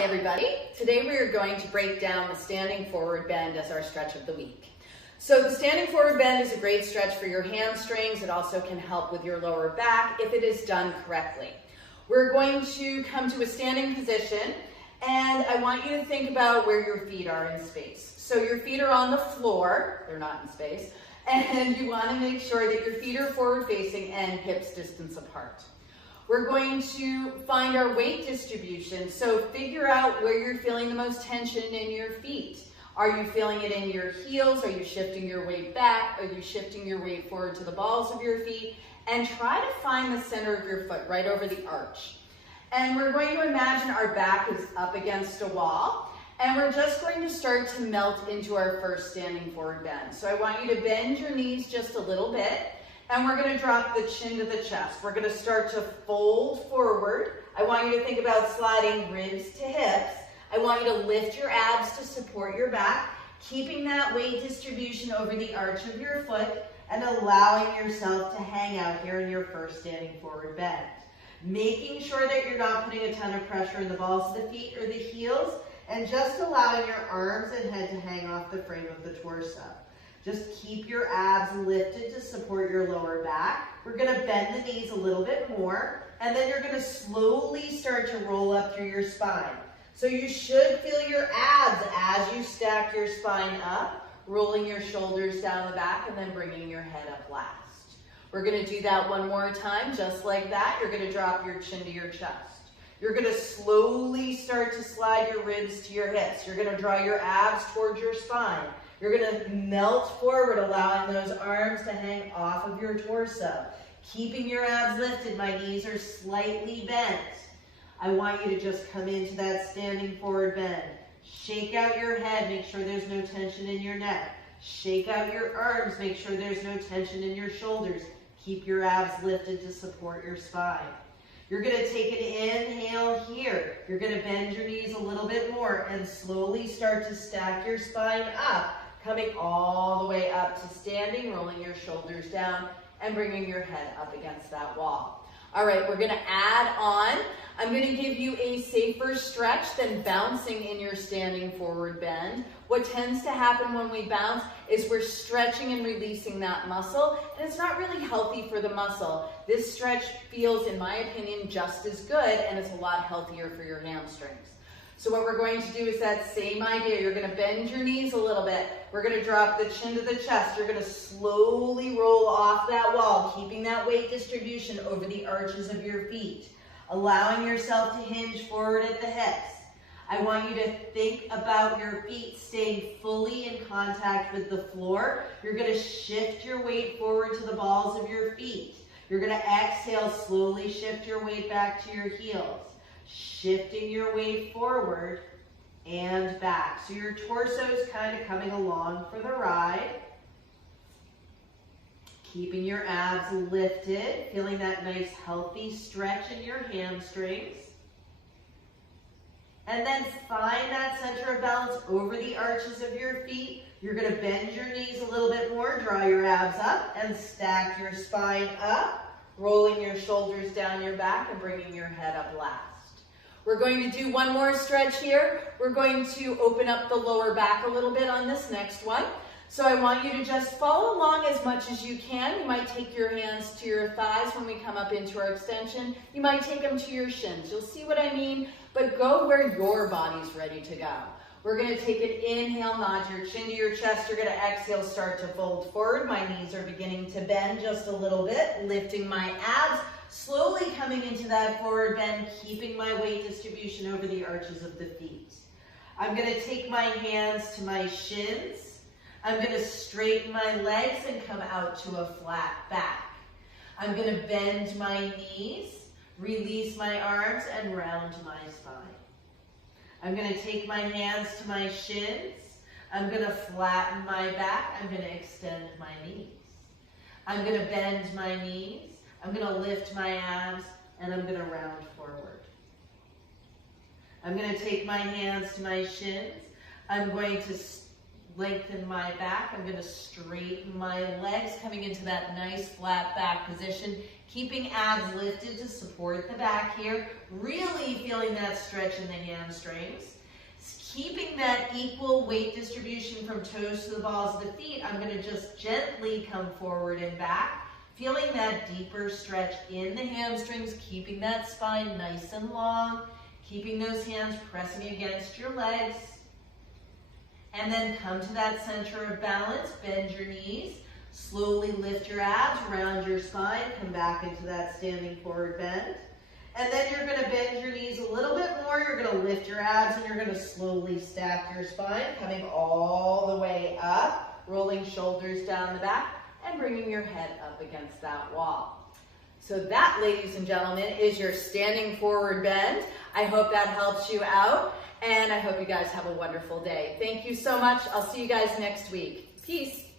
Hi everybody. Today we are going to break down the standing forward bend as our stretch of the week. So the standing forward bend is a great stretch for your hamstrings. It also can help with your lower back if it is done correctly. We're going to come to a standing position, and I want you to think about where your feet are in space. So your feet are on the floor, they're not in space, and you want to make sure that your feet are forward facing and hips distance apart. We're going to find our weight distribution, so figure out where you're feeling the most tension in your feet. Are you feeling it in your heels? Are you shifting your weight back? Are you shifting your weight forward to the balls of your feet? And try to find the center of your foot right over the arch. And we're going to imagine our back is up against a wall, and we're just going to start to melt into our first standing forward bend. So I want you to bend your knees just a little bit. And we're going to drop the chin to the chest. We're going to start to fold forward. I want you to think about sliding ribs to hips. I want you to lift your abs to support your back, keeping that weight distribution over the arch of your foot and allowing yourself to hang out here in your first standing forward bend. Making sure that you're not putting a ton of pressure in the balls of the feet or the heels, and just allowing your arms and head to hang off the frame of the torso. Just keep your abs lifted to support your lower back. We're going to bend the knees a little bit more, and then you're going to slowly start to roll up through your spine. So you should feel your abs as you stack your spine up, rolling your shoulders down the back, and then bringing your head up last. We're going to do that one more time, just like that. You're going to drop your chin to your chest. You're going to slowly start to slide your ribs to your hips. You're going to draw your abs towards your spine. You're going to melt forward, allowing those arms to hang off of your torso. Keeping your abs lifted, my knees are slightly bent. I want you to just come into that standing forward bend. Shake out your head, make sure there's no tension in your neck. Shake out your arms, make sure there's no tension in your shoulders. Keep your abs lifted to support your spine. You're going to take an inhale here. You're going to bend your knees a little bit more and slowly start to stack your spine up, coming all the way up to standing, rolling your shoulders down, and bringing your head up against that wall. All right, we're going to add on. I'm going to give you a safer stretch than bouncing in your standing forward bend. What tends to happen when we bounce is we're stretching and releasing that muscle, and it's not really healthy for the muscle. This stretch feels, in my opinion, just as good, and it's a lot healthier for your hamstrings. So what we're going to do is that same idea. You're going to bend your knees a little bit. We're going to drop the chin to the chest. You're going to slowly roll off that wall, keeping that weight distribution over the arches of your feet, allowing yourself to hinge forward at the hips. I want you to think about your feet staying fully in contact with the floor. You're going to shift your weight forward to the balls of your feet. You're going to exhale, slowly shift your weight back to your heels. Shifting your weight forward and back. So your torso is kind of coming along for the ride. Keeping your abs lifted, feeling that nice healthy stretch in your hamstrings. And then find that center of balance over the arches of your feet. You're going to bend your knees a little bit more, draw your abs up, and stack your spine up, rolling your shoulders down your back and bringing your head up last. We're going to do one more stretch here. We're going to open up the lower back a little bit on this next one. So I want you to just follow along as much as you can. You might take your hands to your thighs when we come up into our extension. You might take them to your shins. You'll see what I mean, but go where your body's ready to go. We're going to take an inhale, nod your chin to your chest. You're going to exhale, start to fold forward. My knees are beginning to bend just a little bit, lifting my abs. Slowly coming into that forward bend, keeping my weight distribution over the arches of the feet. I'm going to take my hands to my shins. I'm going to straighten my legs and come out to a flat back. I'm going to bend my knees, release my arms, and round my spine. I'm going to take my hands to my shins. I'm going to flatten my back. I'm going to extend my knees. I'm going to bend my knees. I'm going to lift my abs, and I'm going to round forward. I'm going to take my hands to my shins. I'm going to lengthen my back. I'm gonna straighten my legs, coming into that nice flat back position, keeping abs lifted to support the back here, really feeling that stretch in the hamstrings. Keeping that equal weight distribution from toes to the balls of the feet, I'm gonna just gently come forward and back, feeling that deeper stretch in the hamstrings, keeping that spine nice and long, keeping those hands pressing against your legs. And then come to that center of balance, bend your knees, slowly lift your abs, round your spine, come back into that standing forward bend. And then you're gonna bend your knees a little bit more, you're gonna lift your abs, and you're gonna slowly stack your spine, coming all the way up, rolling shoulders down the back, and bringing your head up against that wall. So that, ladies and gentlemen, is your standing forward bend. I hope that helps you out, and I hope you guys have a wonderful day. Thank you so much. I'll see you guys next week. Peace.